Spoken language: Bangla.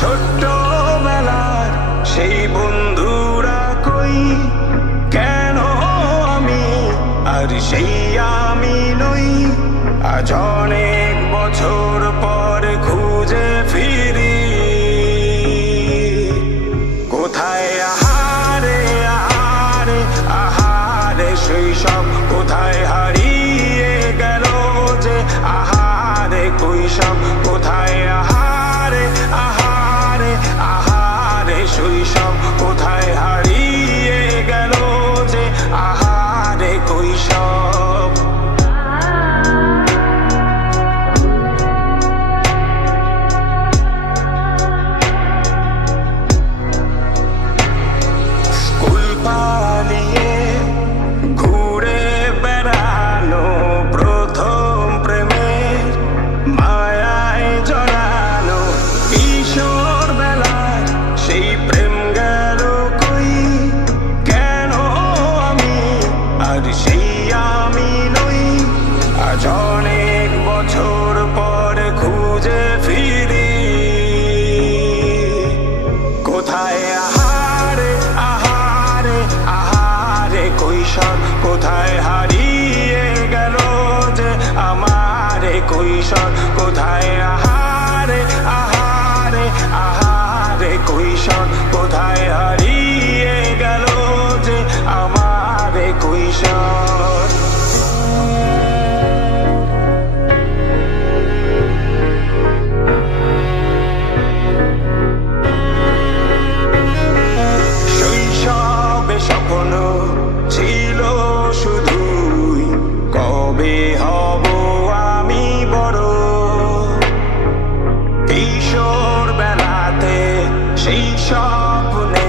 ছোট্ট বেলার সেই বন্ধুরা কই, কেন আমি আর সেই আমি নই। আজ অনেক বছর পর খুঁজে ফিরি, কোথায় আহারে আহারে আহারে শৈশব, কোথায় হারিয়ে গেল যে আহারে কৈশব। কোথায় আহারে আহারে আহারে শৈশব, কোথায় হারিয়ে গেল যে আহারে কৈশব। স্কুল পালিয়ে ঘুরে বেড়ানো, প্রথম প্রেমের মায়ায় জড়ানো, কিশোর বেলায় সেই প্রেম গেল কই, কেন আমি আর সেই আমি নই। আজ অনেক বছর পর খুঁজে ফিরি, কোথায় আহারে আহারে আহারে কৈশোর, কোথায় হারিয়ে গেল যে আমারে কৈশোর। কোথায় আহারে আহারে আহারে কৈশোর, কোথায় হারিয়ে গেল যে আমারে কৈশোর। শৈশবে স্বপ্ন ছিল শুধুই, কবে হব আমি বড়। কিশোর বেলাতে সেই স্বপ্নে